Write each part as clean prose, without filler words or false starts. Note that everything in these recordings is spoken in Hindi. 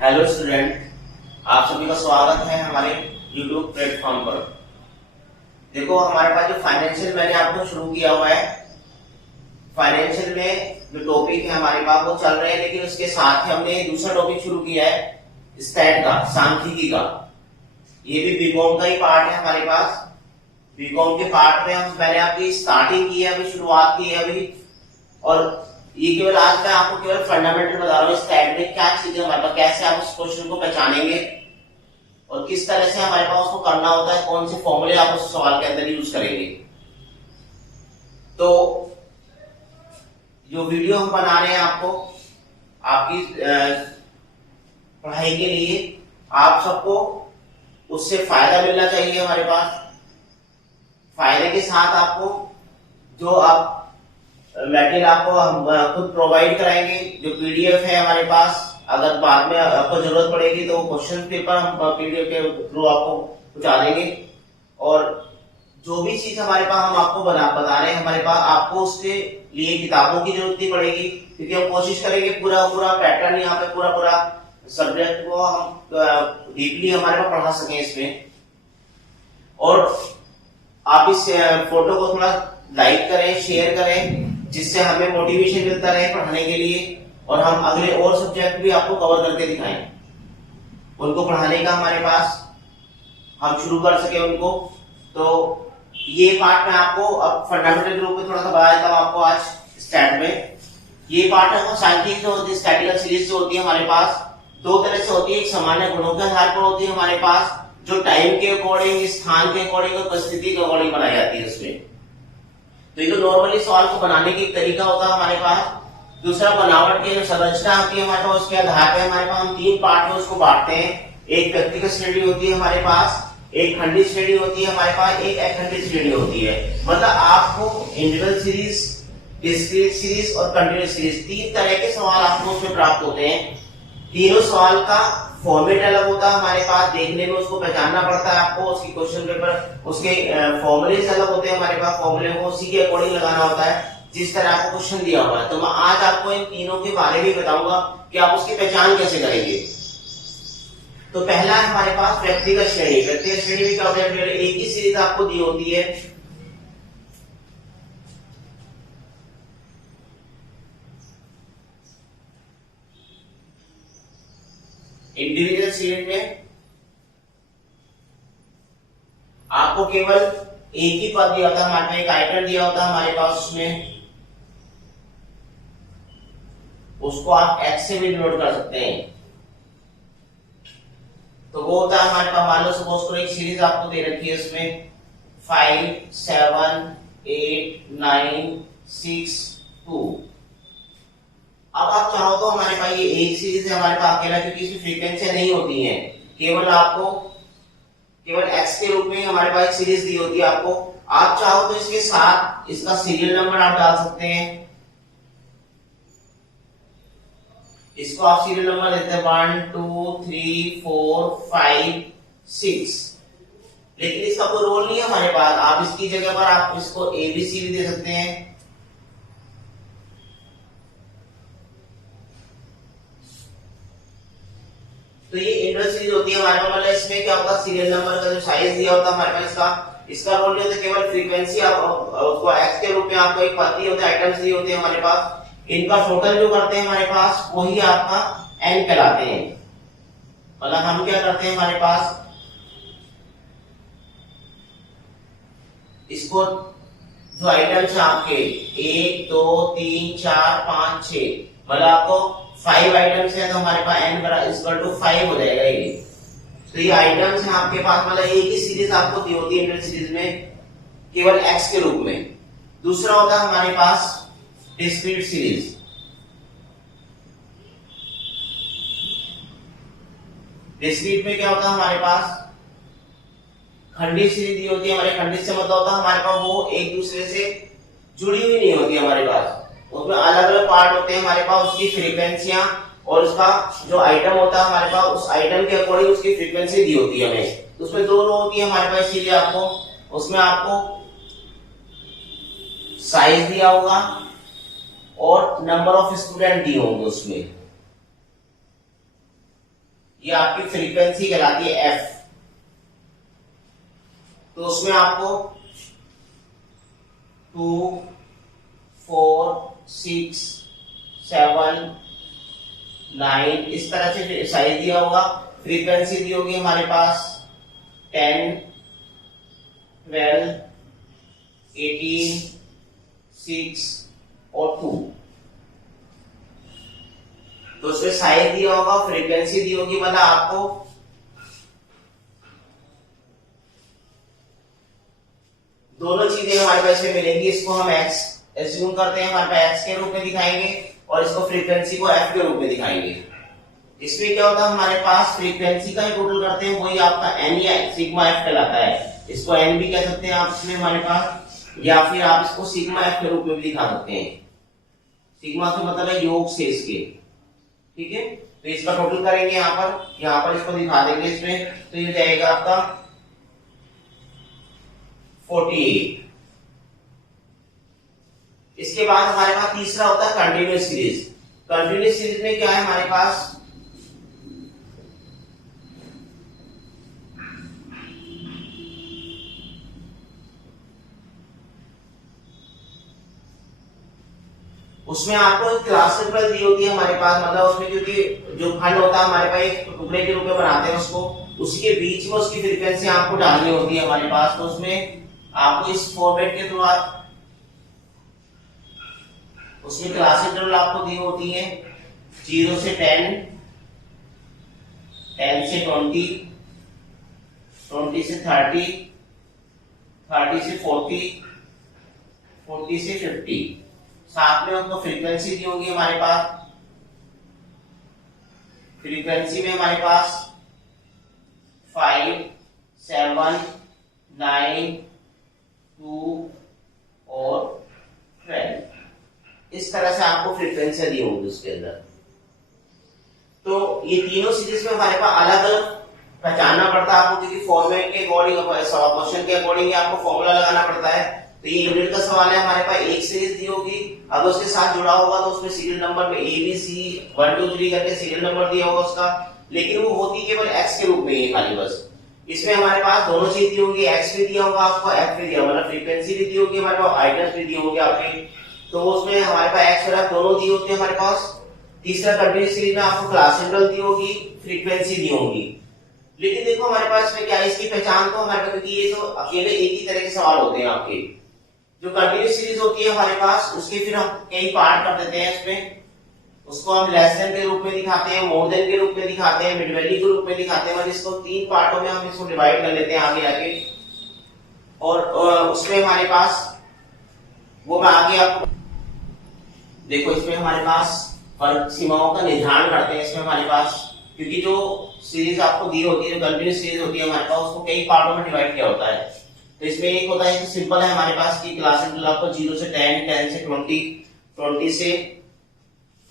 हेलो स्टूडेंट, आप सभी का स्वागत है हमारे यूट्यूब प्लेटफॉर्म पर। देखो, हमारे पास जो फाइनेंशियल मैंने आपको शुरू किया हुआ है, फाइनेंशियल में जो टॉपिक है हमारे पास वो चल रहे हैं, लेकिन उसके साथ ही हमने दूसरा टॉपिक शुरू किया है स्टैट का, सांख्यिकी का। ये भी बीकॉम का ही पार्ट है हमारे पास। बीकॉम के पार्ट में हम मैंने आपकी स्टार्टिंग की है, अभी शुरुआत की है अभी, और ये केवल आज मैं आपको केवल फंडामेंटल बता रहा हूँ स्टैट में क्या चीजें हमारे पास, कैसे आप उस क्वेश्चन को पहचानेंगे और किस तरह से हमारे पास उसको करना होता है, कौन से फॉर्मूले आप उस सवाल के अंदर यूज करेंगे। तो जो वीडियो हम बना रहे हैं आपको आपकी पढ़ाई के लिए, आप सबको उससे फायदा मिलना चाहिए। हमारे पास फायदे के साथ आपको जो आप मटेरियल आपको हम खुद प्रोवाइड कराएंगे, जो पीडीएफ है हमारे पास, अगर बाद में आपको जरूरत पड़ेगी तो क्वेश्चन पेपर हम पीडीएफ के थ्रू आपको पहुंचा देंगे। और जो भी चीज हमारे पास हम आपको बता रहे हैं, हमारे पास आपको उसके लिए किताबों की जरूरत नहीं पड़ेगी, क्योंकि हम कोशिश करेंगे पूरा पैटर्न यहाँ पे पूरा सब्जेक्ट को हम डीपली हमारे पास पढ़ा सकें इसमें। और आप इस फोटो को थोड़ा लाइक करें, शेयर करें, जिससे हमें मोटिवेशन मिलता रहे पढ़ाने के लिए, और हम अगले और सब्जेक्ट भी आपको कवर करके दिखाएं, उनको पढ़ाने का हमारे पास हम शुरू कर सके उनको। तो ये पार्ट में आपको अब फंडामेंटल ग्रुप में थोड़ा सा बताया देता हूं आपको आज स्टैट में। ये पार्ट है सांख्यिकी जो होती है, स्टैटिस्टिकल सीरीज जो होती है हमारे पास दो तरह से होती है। एक सामान्य गुणों के आधार पर होती है हमारे पास, जो टाइम के अकॉर्डिंग, स्थान के अकॉर्डिंग और परिस्थिति के अकॉर्डिंग बनाई जाती है उसमें। तो ये तो नॉर्मली सवाल को बनाने की एक तरीका होता है हमारे पास। दूसरा, बनावट की जो संरचना होती है हमारे पास, उसके आधार पर हमारे पास हम तीन पार्ट में उसको बांटते हैं। एक व्यक्तिगत श्रेणी होती है हमारे पास, एक खंडित श्रेणी होती है हमारे पास, एक अखंडित श्रेणी होती है। मतलब आपको इंडिविजुअल सीरीज, डिस्क्रीट सीरीज और कंटिन्यूअस सीरीज, तीन तरह के सवाल आपको उसमें प्राप्त होते हैं। तीनों सवाल का फॉर्मेट अलग होता है हमारे पास, देखने में उसको पहचानना पड़ता है आपको, उसकी क्वेश्चन पेपर, उसके फॉर्मूले अलग होते हैं हमारे पास, फॉर्मूले को उसी के अकॉर्डिंग लगाना होता है जिस तरह आपको क्वेश्चन दिया हुआ है। तो मैं आज आपको इन तीनों के बारे में बताऊंगा कि आप उसकी पहचान कैसे करेंगे। तो पहला है हमारे पास व्यक्तिगत श्रेणी। व्यक्तिगत श्रेणी में क्या होता है, एक ही सीरीज आपको दी होती है, इंडिविजुअल सीरीज में आपको केवल एक ही पद दिया होता है, हमारे पास एक आइटम दिया होता है हमारे पास, उसमें उसको आप एक्स से भी डिनोट कर सकते हैं। तो वो होता है हमारे पास, मान लो सपोज करो एक सीरीज आपको दे रखी है, उसमें 5 7 8 9 6 2। अब आप चाहो तो हमारे पास ये एक सीरीज है हमारे पास अकेला, क्योंकि इसमें फ्रीक्वेंसी नहीं होती है, केवल आपको केवल एक्स के रूप में हमारे पास एक सीरीज दी होती है आपको। आप चाहो तो इसके साथ इसका सीरियल नंबर आप डाल सकते हैं, इसको आप सीरियल नंबर देते हैं 1 2 3 4 5 6, लेकिन इसका कोई रोल नहीं है हमारे पास। आप इसकी जगह पर आप इसको एबीसी भी दे सकते हैं। तो ये इंडिविजुअल सीरीज होती है हमारे पास। मतलब इसमें क्या होता है, सीरियल नंबर का जो साइज दिया होता है हमारे पास, इसका रोल नहीं होता, केवल फ्रीक्वेंसी आप उसको एक्स के रूप में आपको एक पद दिए होते हैं, आइटम्स दिए होते हैं हमारे पास, इनका टोटल जो करते हैं हमारे पास वही आपका एन कहलाते हैं। मतलब हम क्या करते हैं हमारे पास, इसको जो आइटम्स है आपके 1 2 3 4 5 6, मतलब आपको 5 आइटम्स है, तो हमारे पास n बराबर टू 5 हो जाएगा ये। तो ये आइटम्स है आपके पास, मतलब एक ही सीरीज आपको दी होती है इंडिविजुअल सीरीज में, केवल x के रूप में। दूसरा होता है हमारे पास डिस्क्रीट सीरीज। डिस्क्रीट में क्या होता है हमारे पास, खंडित सीरीज दी होती है हमारे। खंडित से मतलब होता है हमारे पास वो एक दूसरे से जुड़ी हुई नहीं होती हमारे पास, उसमें अलग अलग पार्ट होते हैं हमारे पास, उसकी फ्रीक्वेंसियां और उसका जो आइटम होता है हमारे पास, उस आइटम के अकॉर्डिंग उसकी फ्रीक्वेंसी दी होती है हमें। तो उसमें दो रो होती है हमारे पास, इसीलिए आपको उसमें आपको साइज दिया होगा और नंबर ऑफ स्टूडेंट दिए होंगे उसमें। ये आपकी फ्रीक्वेंसी कहलाती है एफ। तो उसमें आपको 2, 4, 6, 7, 9 इस तरह से साइज दिया होगा। फ्रीक्वेंसी दी होगी हमारे पास 10, 12, 18, 6 और 2। तो उसमें साइज दिया होगा, फ्रीक्वेंसी दी होगी, मतलब आपको दोनों चीजें हमारे पास में मिलेंगी। इसको हम एक्स एज्यूम करते हैं, हमारे पास एक्स के रूप में दिखाएंगे और इसको फ्रीक्वेंसी को एफ के रूप में दिखाएंगे। इसमें क्या होता है, हमारे पास फ्रीक्वेंसी का ही टोटल करते हैं, वही आपका एन या सिग्मा एफ कहलाता है। इसको एन भी कह सकते हैं आप इसमें हमारे पास, या फिर आप इसको सिग्मा एफ के रूप में भी दिखा सकते हैं। सिग्मा का मतलब है योग से इसके, ठीक है। तो इसका टोटल करेंगे यहाँ पर इसको दिखा देंगे इसमें, तो ये जाएगा आपका 48। इसके बाद हमारे पास तीसरा होता है कंटिन्यूअस सीरीज। कंटिन्यूअस सीरीज में क्या है हमारे पास, उसमें आपको क्लासिकल दी होती है हमारे पास, मतलब उसमें क्योंकि जो खंड होता है हमारे पास एक टुकड़े के रूप में बनाते हैं उसको, उसी के बीच में उसकी फ्रीक्वेंसी आपको डालनी होती है हमारे पास। तो उसमें आपको इस फॉर्मेट के थ्रू उसमें क्लासिकल आपको दी होती है 0 से 10, 10 से 20, 20 से 30, 30 से 40, 40 से 50। साथ में हमको फ्रीक्वेंसी दी होगी हमारे पास। फ्रीक्वेंसी में हमारे पास 5, 7, 9, 2 और 12 इस तरह से आपको फ्रीक्वेंसी दी होगी उसके अंदर। तो ये तीनों सीरीज में हमारे पास अलग अलग पहचानना पड़ता है आपको, क्योंकि फॉर्मेट के अकॉर्डिंग क्वेश्चन के अकॉर्डिंग आपको फॉर्मूला लगाना पड़ता है। तो ये यूनिट का सवाल है, हमारे पास एक सीरीज दी होगी, अगर उसके साथ जुड़ा होगा तो उसमें सीरियल नंबर में ABC 1 2 3 करके सीरियल नंबर दिया होगा उसका, लेकिन वो होती केवल एक्स के रूप में है खाली बस। इसमें हमारे पास दोनों चीज दी होगी, एक्स भी दिया होगा आपको, एफ भी दिया होगा, मतलब फ्रीक्वेंसी भी दी होगी हमारे पास, आइटम्स भी दिए होंगे आपके। तो उसमें हमारे पास एक्स और एफ दोनों दी होती है हमारे पास। तीसरा कंटिन्यूअस सीरीज में आपको क्लास इंटरवल दी होगी, फ्रीक्वेंसी दी होगी। लेकिन देखो हमारे पास में क्या है, इसकी पहचान तो हमारे पास, क्योंकि ये तो अकेले एक ही तरह के सवाल होते हैं आपके। जो कंटिन्यूअस सीरीज होती है हमारे पास, उसके फिर हम कई पार्ट कर देते हैं इसमें। उसको हम लेस देन के रूप में दिखाते हैं, मोर देन के रूप में दिखाते हैं, मिड वैल्यू के रूप में दिखाते हैं, मतलब इसको 3 पार्टों में हम इसको डिवाइड कर लेते हैं आगे आगे। और उसमें हमारे पास वो मैं आगे आपको देखो, इसमें हमारे पास फर्क सीमाओं का निर्धारण करते हैं इसमें हमारे पास, क्योंकि जो सीरीज आपको दी होती है, जो कंटिन्यूअस सीरीज होती है हमारे पास, उसको कई पार्टों में डिवाइड किया होता है। तो इसमें एक होता है कि सिंपल है हमारे पास की क्लास इंटरवल आपको 0 से 10, 10 से 20, 20 से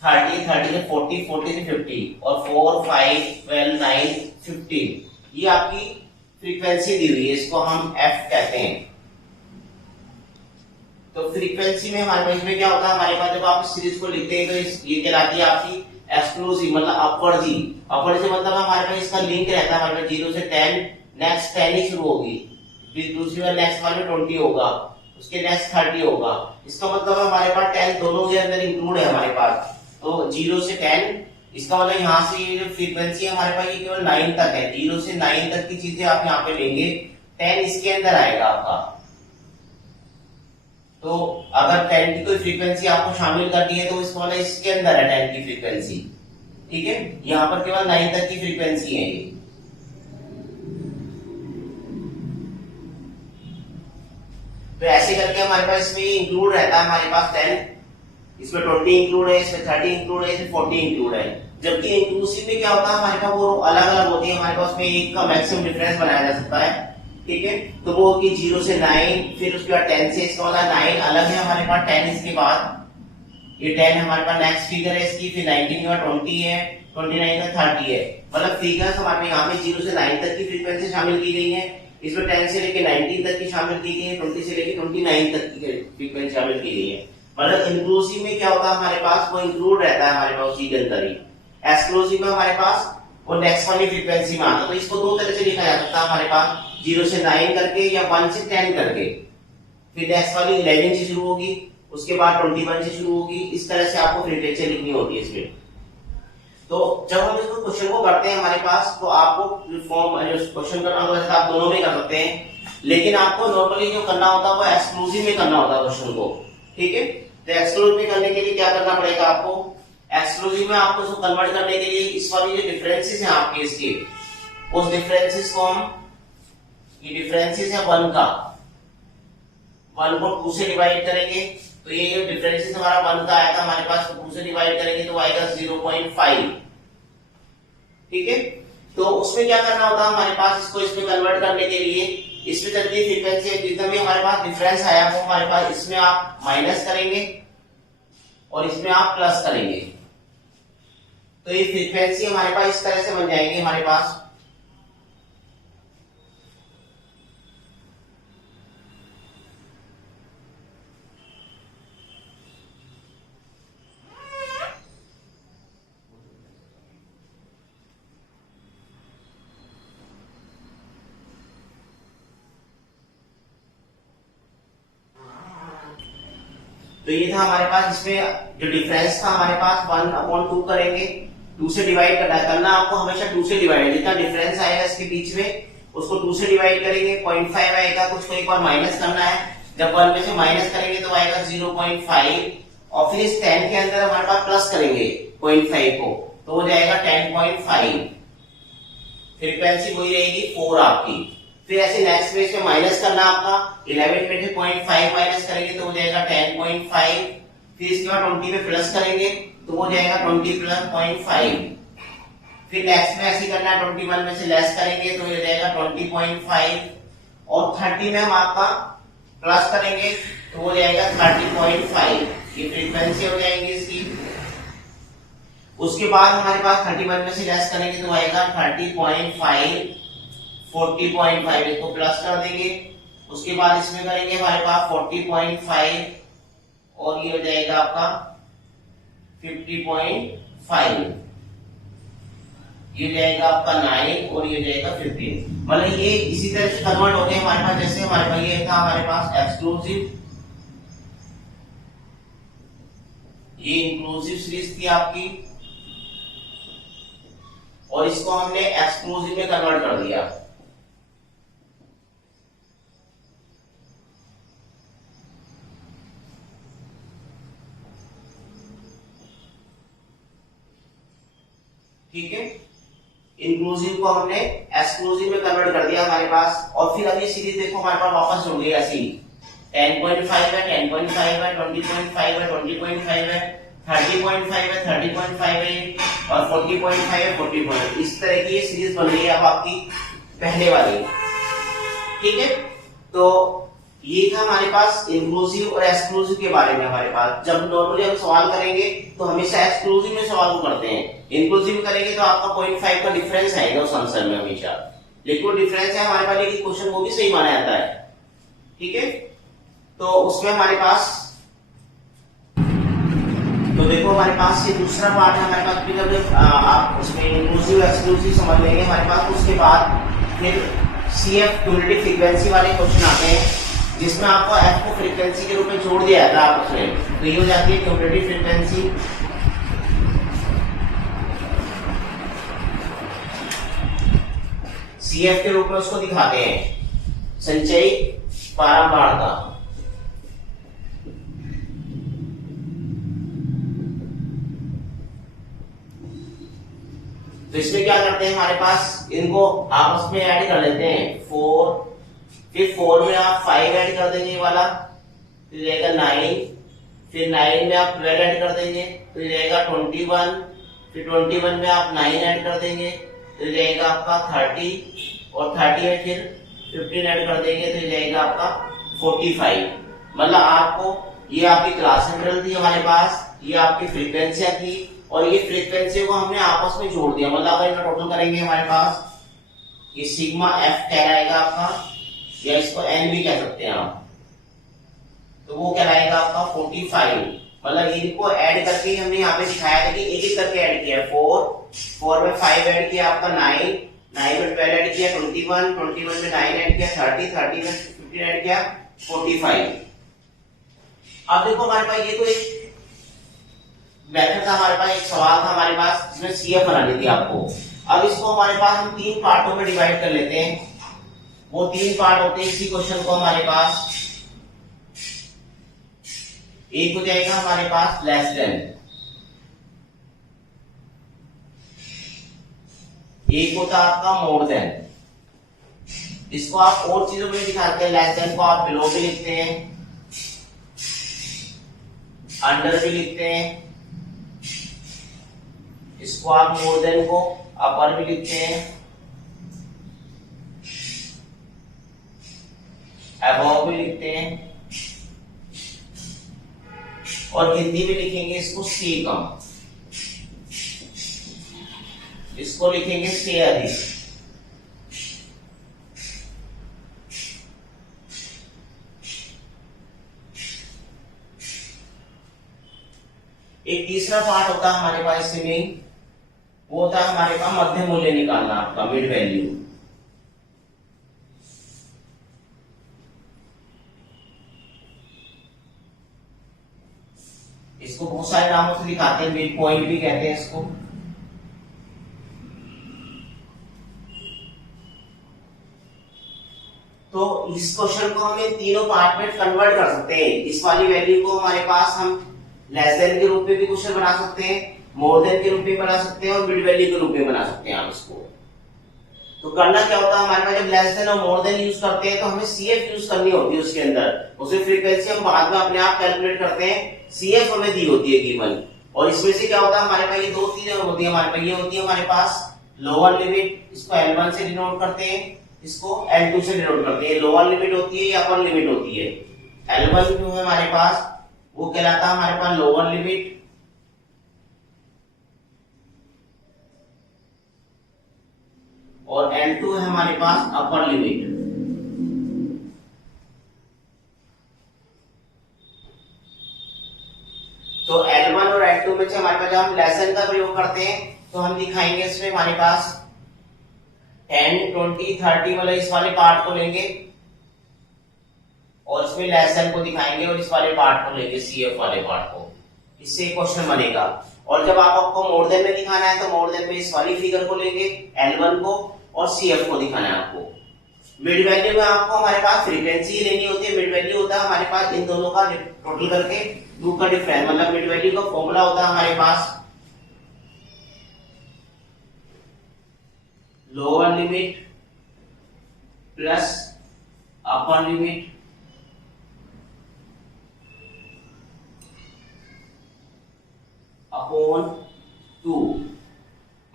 30, 30 से 40, 40 से 50 और 4, 5, 12, 9, 15 ये आपकी फ्रीक्वेंसी दी हुई है, इसको हम एफ कहते हैं। तो फ्रीक्वेंसी में हमारे पास में क्या होता है, हमारे पास जब आप सीरीज को लिखते हैं तो ये कहलाती है आपकी एक्सक्लूसिव, मतलब अपर जी। अपर जी मतलब हमारे पास इसका लिंक रहता है हमारे पास 0 से 10, नेक्स्ट 10 ही शुरू होगी, फिर दूसरी बार नेक्स्ट वाले 20 होगा, उसके नेक्स्ट 30 होगा। इसका मतलब हमारे पास 10 दोनों के अंदर इंक्लूड है हमारे पास। तो 0 से 10 इसका मतलब यहाँ से ये जो फ्रीक्वेंसी है हमारे पास ये केवल 9 तक है, 0 से 9 तक की चीजें आप यहाँ पे लेंगे, 10 इसके अंदर आएगा आपका। तो अगर 10 की कोई फ्रीक्वेंसी आपको शामिल करनी है तो इसका मतलब इसके अंदर है 10 की फ्रीक्वेंसी, ठीक है। यहाँ पर केवल 9 तक की फ्रीक्वेंसी है ये। तो ऐसे करके हमारे पास इसमें इंक्लूड रहता है हमारे पास 10, इसमें 20 इंक्लूड है, इसमें 30 इंक्लूड है, इसमें 40 इंक्लूड है। जबकि इंक्लूसिव में क्या होता है हमारे पास, वो अलग अलग होती है हमारे पास में, एक का मैक्सिमम डिफरेंस बनाया जा सकता है, ठीक है। तो वो होगी 0 से 9, फिर उसके बाद 10 से, इसका मतलब 9 अलग है हमारे पास, 10 इसके बाद ये 10 हमारे पास नेक्स्ट फिगर है इसकी, फिर 19 के बाद 20 है, 29 का 30 है, मतलब फिगर्स हमारे यहाँ पे 0 से 9 तक की फ्रीक्वेंसी शामिल की गई है, इसमें 10 से लेके 19 तक की शामिल की गई है, 20 से लेके 29 तक की फ्रीक्वेंसी शामिल की गई है। मतलब इंक्लूसिव में क्या होता है हमारे पास, वो इंक्लूड रहता है हमारे पास उसी के अंदर ही। एक्सक्लूसिव में हमारे पास वो नेक्स्ट वाली फ्रीक्वेंसी में आता है। तो इसको दो तरह से लिखा जा सकता है हमारे पास, 0 से 9 करके या 1 से 10 करके। फिर नेक्स्ट वाली 11 से शुरू होगी, उसके बाद 21 से शुरू होगी। इस तरह से आपको फ्रीक्वेंसी लिखनी होती है इसमें। तो जब हम इसको क्वेश्चन को करते हैं हमारे पास, तो आपको फॉर्म जो क्वेश्चन करना होता है आप दोनों में कर सकते हैं, लेकिन आपको नॉर्मली जो करना होता है वो एक्सक्लूसिव में करना होता है क्वेश्चन को। ठीक है, तो एक्सक्लूसिव में करने के लिए क्या करना पड़ेगा आपको, एक्सक्लूसिव में आपको इसको कन्वर्ट करने के लिए इस वाली जो डिफरेंसेस हैं आपके इसके, उस डिफरेंसेस को हम, ये डिफरेंसेस है 1 का, 1 को 2 से डिवाइड करेंगे। तो ये जो डिफरेंसेस हमारा 1 का आया था हमारे पास, तो 2 से डिवाइड करेंगे तो आएगा 0.5। ठीक है, तो उसमें क्या करना होता है हमारे पास, इसको इसमें कन्वर्ट करने के लिए, इसमें चलती फ्रीक्वेंसी जितना भी हमारे पास डिफरेंस आया वो हमारे पास इसमें आप माइनस करेंगे और इसमें आप प्लस करेंगे। तो ये फ्रीक्वेंसी हमारे पास इस तरह से बन जाएगी हमारे पास। तो ये था हमारे पास, इसमें जो डिफरेंस था हमारे पास 1/2 करेंगे, 2 से डिवाइड करना आपको हमेशा 2 से डिवाइड, जितना डिफरेंस आएगा इसके बीच में उसको 2 से डिवाइड करेंगे। 0.5 आएगा, कुछ को एक बार माइनस करना है, जब 1 में से माइनस करेंगे तो आएगा 0.5, और फिर इस 10 के अंदर हमारे पास प्लस करेंगे 0.5 को, तो हो जाएगा 10.5। फ्रीक्वेंसी वही रहेगी 4 आपकी। फिर ऐसे नेक्स्ट में इसमें माइनस करना आपका, 11 में से 0.5 माइनस करेंगे तो हो जाएगा 10.5। फिर इसके बाद 20 में प्लस करेंगे तो हो जाएगा 20 प्लस 0.5। फिर नेक्स्ट में ऐसे करना है, 21 में से लेस करेंगे तो हो जाएगा 20.5, और 30 में हम आपका प्लस करेंगे तो हो जाएगा 30.5। ये फ्रीक्वेंसी हो जाएंगी इसकी। उसके बाद हमारे पास 31 में से लेस करेंगे तो आएगा 30.5, 40.5, इसको प्लस कर देंगे। उसके बाद इसमें करेंगे हमारे पास 40.5, और ये हो जाएगा आपका 50.5, ये जाएगा आपका 9, और ये जाएगा 15। मतलब ये इसी तरह से कन्वर्ट हो गए हमारे पास। जैसे हमारे पास ये था हमारे पास एक्सक्लूसिव, ये इंक्लूसिव सीरीज थी आपकी, और इसको हमने एक्सक्लूसिव में कन्वर्ट कर दिया। ठीक है, इंक्लूसिव को हमने एक्सक्लूसिव में कन्वर्ट कर दिया हमारे पास। और फिर अभी सीरीज देखो हमारे पास वापस जुड़ गई ऐसी, 10.5 है, 10.5 है, 20.5 है, 20.5 है, 30.5 है, 30.5 है, और 40.5 है, 40. इस तरह की ये सीरीज बन रही है अब आपकी पहले वाली। ठीक है, तो ये था हमारे पास इंक्लूसिव और एक्सक्लूसिव के बारे में हमारे पास। जब नॉर्मली हम सवाल करेंगे तो हमेशा एक्सक्लूसिव में सवाल को करते हैं, इंक्लूसिव करेंगे तो आपका 0.5 का डिफरेंस आएगा उस आंसर में हमेशा, लेकिन डिफरेंस है हमारे पास, लेकिन क्वेश्चन को भी सही माना जाता है। ठीक है, तो उसमें हमारे पास, तो देखो हमारे पास ये दूसरा पार्ट है हमारे पास। जब आप उसमें इंक्लूसिव एक्सक्लूसिव समझ लेंगे हमारे पास, उसके बाद फिर CF क्यूमुलेटिव फ्रीक्वेंसी वाले क्वेश्चन आते हैं, जिसमें आपको F को फ्रीक्वेंसी के रूप में जोड़ दिया जाता है आपस में। तो ये हो जाती है क्यूमुलेटिव फ्रीक्वेंसी। CF के रूप में उसको दिखाते हैं, संचयी पारंपरिकता। तो इसमें क्या करते हैं हमारे पास, इनको आपस में ऐड कर लेते हैं 4, फिर 4 में आप 5 ऐड कर देंगे ये वाला, फिर जाएगा 9, फिर 9 में आप 12 ऐड कर देंगे तो जाएगा 21, फिर 21 में आप 9 ऐड कर देंगे तो जाएगा आपका 30, और 30 में फिर 15 ऐड कर देंगे तो जाएगा आपका 45। मतलब आपको, ये आपकी क्लास इंटरवल थी हमारे पास, ये आपकी फ्रीक्वेंसियां थी, और ये फ्रीक्वेंसी को हमने आपस में जोड़ दिया। मतलब अगर इनका टोटल करेंगे हमारे पास, ये सिग्मा F कहलाएगा आपका, या इसको N भी कह सकते हैं आप, तो वो कहलाएगा आपका 45। मतलब इनको ऐड करके हमने यहाँ पे दिखाया था कि एक एक करके ऐड किया, 4, 4 में 5 ऐड किया आपका 9, 9 में 12 ऐड किया 21, 21 में 9 ऐड किया 30, 30 में 15 ऐड किया 45। अब देखो हमारे पास ये तो एक मेथड था, हमारे पास एक सवाल था हमारे पास जिसमें सीएफ बनानी थी आपको। अब इसको हमारे पास हम 3 पार्टों में डिवाइड कर लेते हैं। वो 3 पार्ट होते हैं इसी क्वेश्चन को हमारे पास। एक हो जाएगा हमारे पास लेस देन, एक होता आपका मोर देन। इसको आप और चीजों में दिखाते हैं, लेस देन को आप बिलो भी लिखते हैं, अंडर भी लिखते हैं, इसको आप मोर देन को अपर भी लिखते हैं, अबव भी लिखते हैं, और हिंदी में लिखेंगे इसको से कम, इसको लिखेंगे से अधिक। एक तीसरा पार्ट होता है हमारे पास इसमें, वो होता है हमारे पास मध्य मूल्य निकालना, आपका मिड वैल्यू। इसको बहुत सारे नामों से दिखाते हैं, मिड पॉइंट भी कहते हैं इसको। तो इस क्वेश्चन को हम तीनों पार्ट में कन्वर्ट कर सकते हैं। इस वाली वैल्यू को हमारे पास हम लेस देन के रूप में भी क्वेश्चन बना सकते हैं, मोर देन के रूप में बना सकते हैं, और मिड वैल्यू के रूप में बना सकते हैं आप इसको। तो करना क्या होता है हमारे पास, जब लेस देन और मोर देन यूज करते हैं तो हमें सीएफ यूज करनी होती है उसके अंदर। उसे फ्रीक्वेंसी हम बाद में अपने आप कैलकुलेट करते हैं, सीएफ हमें दी होती है गिवन। और इसमें से क्या होता है हमारे पास, ये दो चीजें होती है हमारे पास। ये होती है हमारे पास लोअर लिमिट, इसको L1 से डिनोट करते हैं, इसको L2 से डिनोट करते हैं। लोअर लिमिट होती है या अपर लिमिट होती है। L1 जो है हमारे पास वो कहलाता है हमारे पास लोअर लिमिट, और L2 है हमारे पास अपर लिमिट। तो L1 और L2 में से हमारे पास जब हम लेसन का प्रयोग करते हैं तो हम दिखाएंगे इसमें हमारे पास 10, 20, 30 वाला इस वाले पार्ट को लेंगे, और इसमें लेसन को दिखाएंगे, और इस वाले पार्ट को लेंगे, सीएफ वाले पार्ट को। इससे क्वेश्चन बनेगा। और जब आपको मोर देन में दिखाना है तो मोर देन में इस वाली फिगर को लेंगे, L1 को, और सीएफ को दिखाना है आपको। मिड वैल्यू में आपको हमारे पास फ्रीक्वेंसी लेनी होती है। मिड वैल्यू होता है हमारे पास इन दोनों का टोटल करके टू का डिफरेंस, मतलब मिड वैल्यू का फॉर्मूला होता है हमारे पास lower limit plus upper limit upon 2,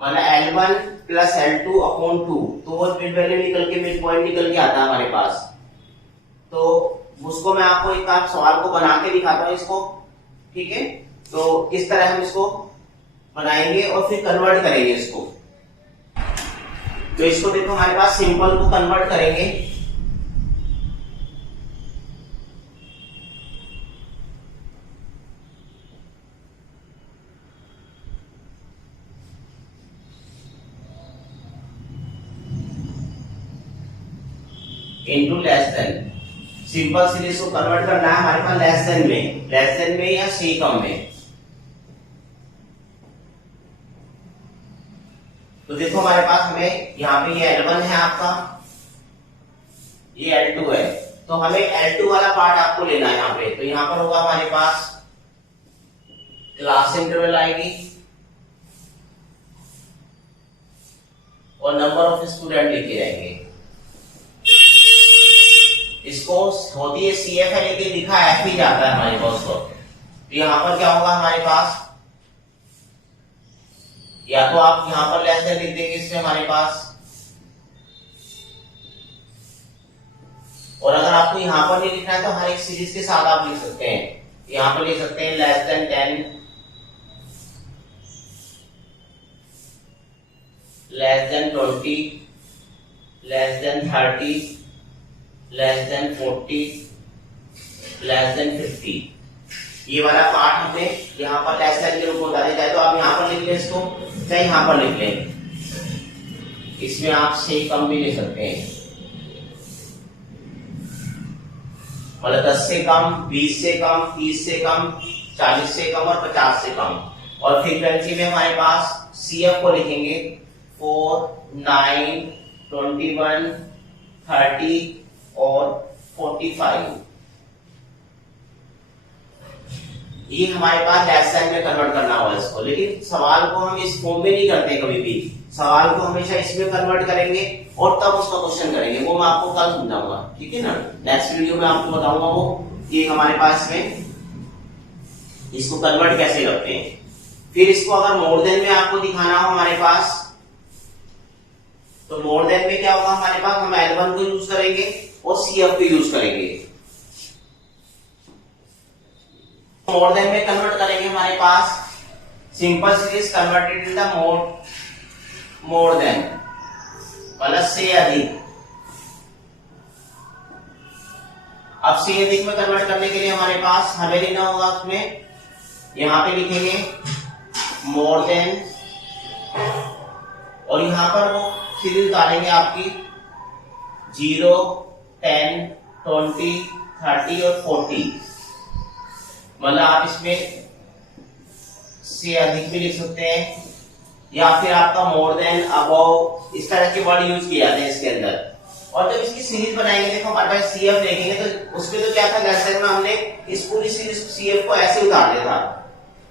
मतलब L1 प्लस L2 अपॉन 2। तो वो मिड वैल्यू निकल के, मिड पॉइंट निकल के आता है हमारे पास। तो उसको मैं आपको एक आप सवाल को बना के दिखाता हूं इसको, ठीक है। तो इस तरह हम इसको बनाएंगे और फिर कन्वर्ट करेंगे इसको। तो इसको देखो हमारे पास सिंपल को कन्वर्ट करेंगे। Into less than, simple series को कन्वर्ट करना है हमारे पास लेस देन में या सी कम में। तो देखो हमारे पास हमें यहाँ पे ये L1 है आपका, ये L2 है, तो हमें L2 वाला पार्ट आपको लेना है यहाँ पे। तो यहाँ पर होगा हमारे पास क्लास इंटरवल आएगी और नंबर ऑफ स्टूडेंट लिखे जाएंगे। इसको होती है CF है लेकिन लिखा F ही जाता है हमारे पास को। तो यहाँ पर क्या होगा हमारे पास, या तो आप यहां पर लेस देन लिख देंगे इसमें हमारे पास, और अगर आपको यहां पर नहीं लिखना है तो हर एक सीरीज के साथ आप लिख सकते हैं। यहां पर लिख सकते हैं less than 10, less than 20, less than 30, less than 40, less than 50। ये वाला पार्ट हमने यहाँ पर लेस देन के रूप में बता दिया है। तो आप यहाँ पर लिख लें इसको चाहे यहां पर लिख लें, इसमें आप से कम भी ले सकते हैं, मतलब 10 से कम, 20 से कम, 30 से कम, 40 से कम और 50 से कम। और फ्रीक्वेंसी में हमारे पास CF को लिखेंगे 4, 9, 21, 30 और 45। ये हमारे पास डैश में कन्वर्ट करना होगा इसको, लेकिन सवाल को हम इस फॉर्म में नहीं करते कभी भी, सवाल को हमेशा इसमें कन्वर्ट करेंगे और तब उसका क्वेश्चन करेंगे। वो मैं आपको कल समझाऊंगा, ठीक है ना, नेक्स्ट वीडियो में आपको बताऊंगा वो ये हमारे पास में इसको कन्वर्ट कैसे करते हैं। फिर इसको अगर मोर देन में आपको दिखाना हो हमारे पास, तो मोर देन में क्या होगा हमारे पास, हम L1 को यूज करेंगे और CF को यूज करेंगे। मोर देन में कन्वर्ट करेंगे हमारे पास simple series converted in the more than, plus से अधिक। अब से अधिक में कन्वर्ट करने के लिए हमारे पास हमें लेना होगा, उसमें यहां पे लिखेंगे मोर देन और यहां पर वो सीरीज डालेंगे आपकी 0, 10, 20, 30 और 40। मतलब आप इसमें से अधिक भी लिख सकते हैं या फिर आपका मोर देन, अबव, इस तरह के वर्ड यूज किए जाते हैं इसके अंदर। और जब इसकी सीरीज बनाएंगे, देखो हमारे पास CF देखेंगे तो उसमें तो क्या था, जैसे में हमने इस पूरी सीरीज CF को ऐसे उतार दिया था,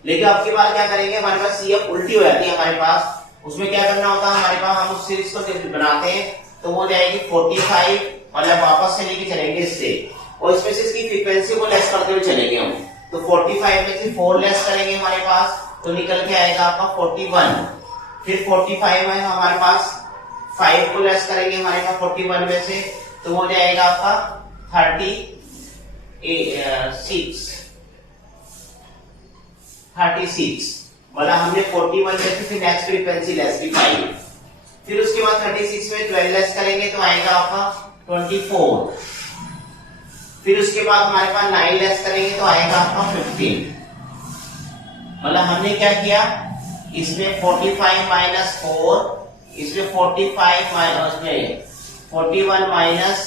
लेकिन अब की बार क्या करेंगे, हमारे पास CF उल्टी हो जाती है हमारे पास। उसमें क्या करना होता है हमारे पास, हम उस सीरीज को बनाते हैं तो वो जाएगी 45, मतलब वापस से लेके चलेंगे इससे, और इसमें से इसकी फ्रीक्वेंसी को लेस करते हुए चलेंगे हम। तो 45 में से 4 लेस करेंगे हमारे पास, तो निकल के आएगा आपका 41। फिर 45 में हमारे पास 5 को लेस करेंगे हमारे पास 41 में से, तो वो जाएगा आपका 36। मतलब हमने 41 में से फिर नेक्स्ट फ्रीक्वेंसी लेस की 5। फिर उसके बाद 36 में 12 लेस करेंगे तो आएगा आपका 24। फिर उसके बाद हमारे पास 9 लेस करेंगे तो आएगा आपका 15। मतलब हमने क्या किया, इसमें 45 माइनस 4, इसमें 45 माइनस में 41 माइनस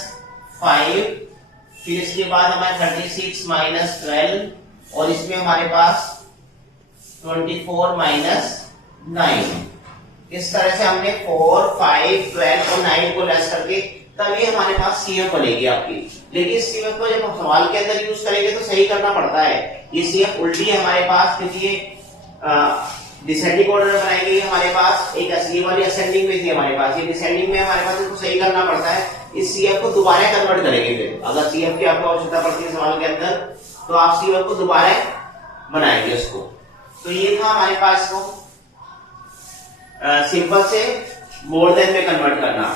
5, फिर इसके बाद हमारे 36 माइनस 12 और इसमें हमारे पास 24 माइनस 9। इस तरह से हमने 4, 5, 12 और 9 को लेस करके तभी हमारे पास CF बनेगी आपकी। लेकिन CF को जब हम सवाल के अंदर यूज करेंगे तो सही करना पड़ता है। ये CF उल्टी है हमारे पास, क्योंकि ये डिसेंडिंग ऑर्डर में बनाई गई हमारे पास, एक असली वाली असेंडिंग में थी हमारे पास, ये डिसेंडिंग में हमारे पास, इसको सही करना पड़ता है। इस CF को दोबारा कन्वर्ट करेंगे। फिर अगर CF की आपको आवश्यकता पड़ती है सवाल के अंदर तो आप CF को दोबारा बनाएंगे उसको। तो ये था हमारे पास को सिंपल से मोर देन में कन्वर्ट करना।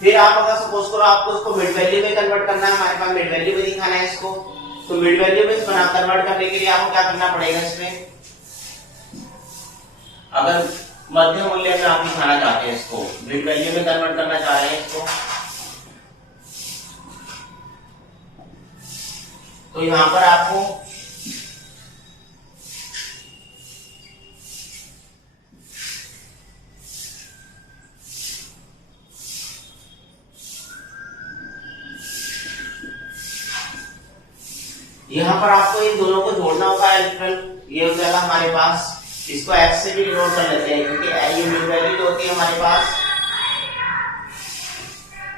फिर आप अगर सपोज करो आपको उसको मिड वैल्यू में कन्वर्ट करना है, हमारे पास मिड वैल्यू में दिखाना है इसको, तो मिड वैल्यू में बना कन्वर्ट करने के लिए आपको क्या करना पड़ेगा, इसमें अगर मध्य मूल्य में आप दिखाना चाहते हैं इसको, मिड वैल्यू में कन्वर्ट करना चाह रहे हैं इसको, तो यहां पर आपको इन दोनों को जोड़ना होगा। ये हो जाएगा हमारे पास, इसको x से भी डिनोट कर लेते हैं, क्योंकि ये मिड वैल्यू जो होती है हमारे पास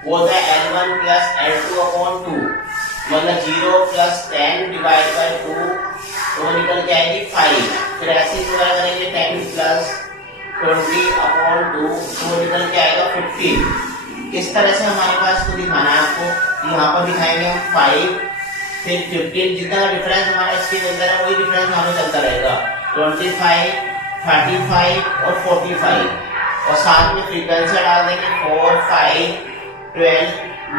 वो होता है L1 प्लस L2 अपॉन 2, मतलब 0 प्लस 10 डिवाइड बाय 2, तो निकल के आएगी 5। फिर ऐसे ही करेंगे 10 प्लस 20 अपॉन 2, तो निकल के आएगा 15। इस तरह से हमारे पास इसको दिखाना है आपको। यहाँ पर दिखाएंगे हम 5 फिर 15, जितना डिफरेंस हमारा इसके अंदर है वही डिफरेंस हमें चलता रहेगा, 25, 35 और 45, और साथ में फ्रीक्वेंसी डाल देंगे 4, 5, 12,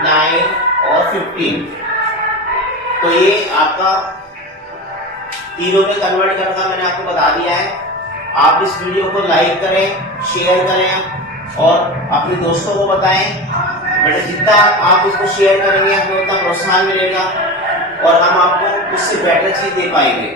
9 और 15। तो ये आपका तीनों में कन्वर्ट करना मैंने आपको बता दिया है। आप इस वीडियो को लाइक करें, शेयर करें और अपने दोस्तों को बताएं। बेटा जितना आप इसको शेयर करेंगे हमें उतना प्रोत्साहन मिलेगा और हम आपको उससे बेटर चीज दे पाएंगे।